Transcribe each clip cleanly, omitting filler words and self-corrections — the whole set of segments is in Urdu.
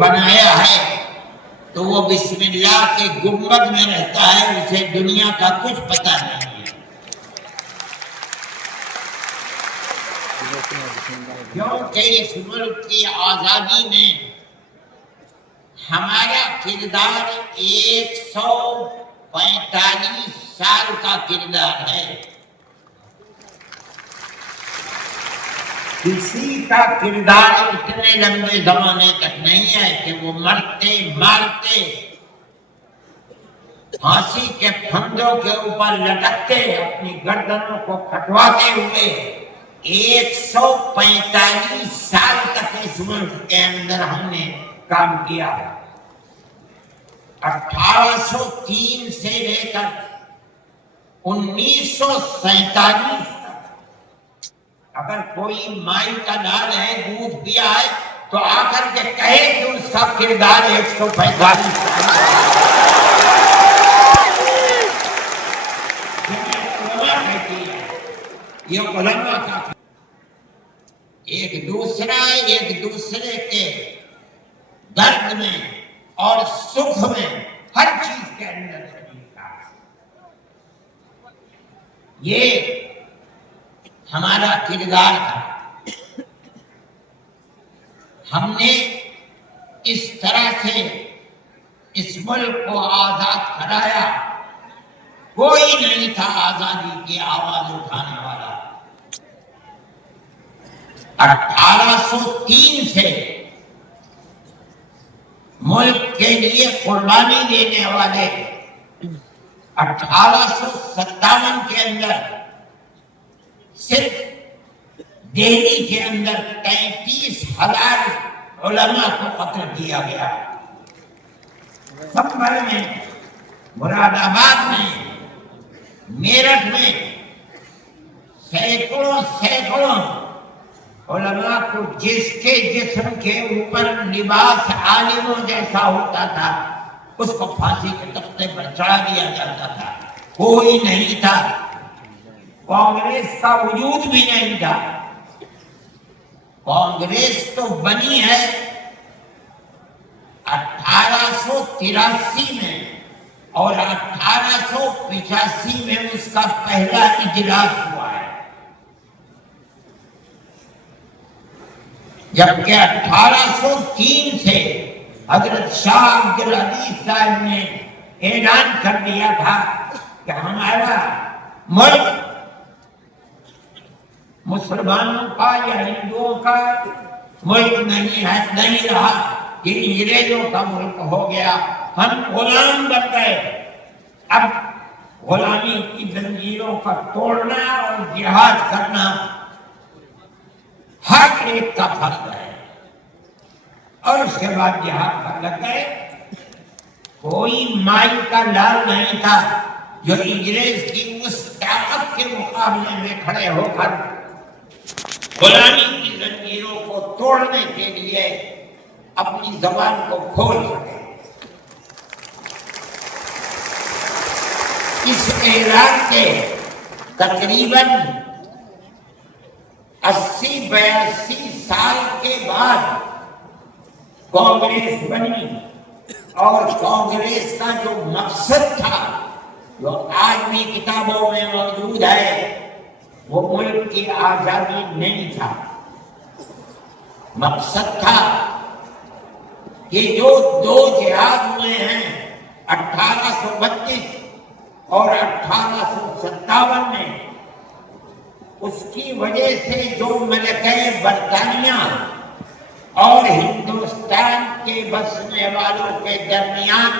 بنایا ہے تو وہ بسم اللہ کے گنبد میں رہتا ہے، اسے دنیا کا کچھ پتہ نہیں ہے۔ کیونکہ اس ملک کی آزادی میں ہمارا کردار 145 سال کا کردار ہے۔ کسی کا کردار اتنے لمبے زمانے تک نہیں ہے کہ وہ مرتے مارتے پھانسی کے پھندوں کے اوپر لٹکتے اپنی گردنوں کو کٹواتے ہوئے 145 سال تک اس ملک کے اندر ہم نے کام کیا۔ 1803 سے لے کر 1947 تک اگر کوئی مائی کا لال ہے، دودھ پیا ہے تو آ کر کے کہے کہ اس کا کردار 145 یہ علماء کا ایک دوسرے کے درد میں اور سکھ میں ہر چیز کے اندر شریک تھا۔ یہ ہمارا کردار تھا۔ ہم نے اس طرح سے اس ملک کو آزاد کرایا، کوئی نہیں تھا آزادی کی آواز اٹھانے والا۔ 1803 سے ملک کے لیے قربانی دینے والے 1857 کے اندر صرف دہلی کے اندر 33,000 علماء کو قتل کیا گیا۔ سنبھل میں، مراد آباد میں، میرٹھ میں سینکڑوں علماء کو جس کے جسم کے اوپر لباس عالموں جیسا ہوتا تھا اس کو پھانسی کے تختے پر چڑھا دیا جاتا تھا۔ کوئی نہیں تھا، کانگریس کا وجود بھی نہیں تھا۔ کانگریس تو بنی ہے 1883 میں اور 1885 میں اس کا پہلا اجلاس ہوا ہے، جبکہ 1803 سے حضرت شاہ عبدالعزیز صاحب نے اعلان کر دیا تھا کہ ہمارا ملک مسلمانوں کا یا ہندوؤں کا ملک نہیں رہا، یہ انگریزوں کا ملک ہو گیا، ہم غلام بن گئے۔ اب غلامی کی زنجیروں کا توڑنا اور جہاد کرنا ہر ایک کا فرض ہے۔ اور اس کے بعد جہاد پر لگ گئے۔ کوئی مائی کا لال نہیں تھا جو انگریز کی اس طاقت کے مقابلے میں کھڑے ہو کر غلامی کی زنجیروں کو توڑنے کے لیے اپنی زبان کو کھول سکے۔ اس اعلان کے تقریباً 80-82 سال کے بعد کانگریس بنی، اور کانگریس کا جو مقصد تھا جو آج بھی کتابوں میں موجود ہے وہ ملک کی آزادی نہیں تھا۔ مقصد تھا کہ جو دو جہاد ہوئے ہیں 1832 اور 1857 میں، اس کی وجہ سے جو ملکہ برطانیہ اور ہندوستان کے بسنے والوں کے درمیان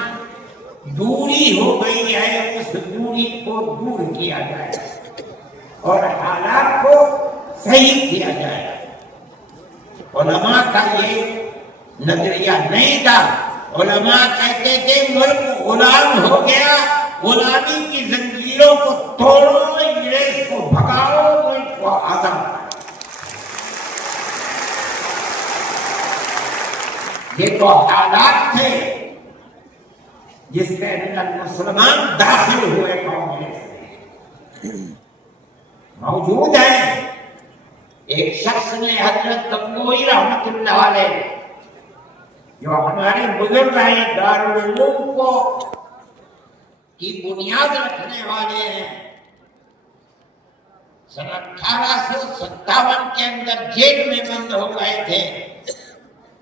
دوری ہو گئی ہے، اس دوری کو دور کیا جائے اور حالات کو صحیح کیا جائے۔ علماء کا یہ نظریہ نہیں تھا۔ علماء کہتے تھے ملک غلام ہو گیا، غلامی کی زنجیروں کو توڑو، انگریز کو بھگاؤ، ملک کو آزاد۔ یہ تو حالات تھے جس کے اندر مسلمان داخل ہوئے کانگریس میں موجود ہیں۔ ایک شخص نے حضرت گنگوئی رحمت اللہ علیہ جو ہمارے بزرگ ہیں دارالعلوم کو کی بنیاد رکھنے والے ہیں، سن 1857 کے اندر جیل میں بند ہو گئے تھے،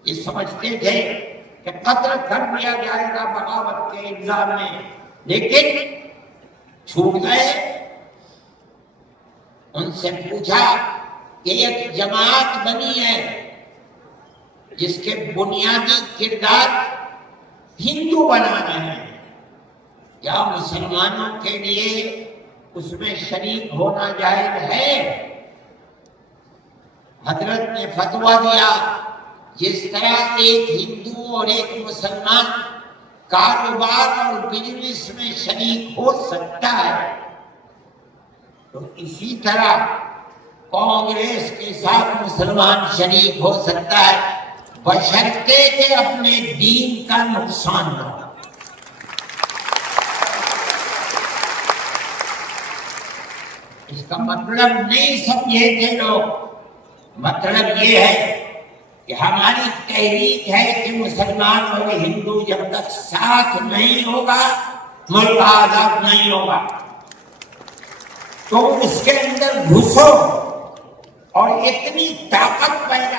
یہ سمجھتے تھے کہ قتل کر دیا جائے گا بغاوت کے الزام میں، لیکن چھوٹ گئے۔ ان سے پوچھا کہ ایک جماعت بنی ہے جس کے بنیادی کردار ہندو بنانا ہے، کیا مسلمانوں کے لیے اس میں شریک ہونا جائز ہے؟ حضرت نے فتویٰ دیا جس طرح ایک ہندو اور ایک مسلمان کاروبار اور بزنس میں شریک ہو سکتا ہے، تو اسی طرح کانگریس کے ساتھ مسلمان شریک ہو سکتا ہے، بشرطے کہ اپنے دین کا نقصان نہ ہو۔ اس کا مطلب نہیں سمجھے تھے لوگ، مطلب یہ ہے کہ ہماری تحریک ہے کہ مسلمان اور ہندو جب تک ساتھ نہیں ہوگا ملک آزاد نہیں ہوگا، تو اس کے اندر گھسو اور اتنی طاقت پیدا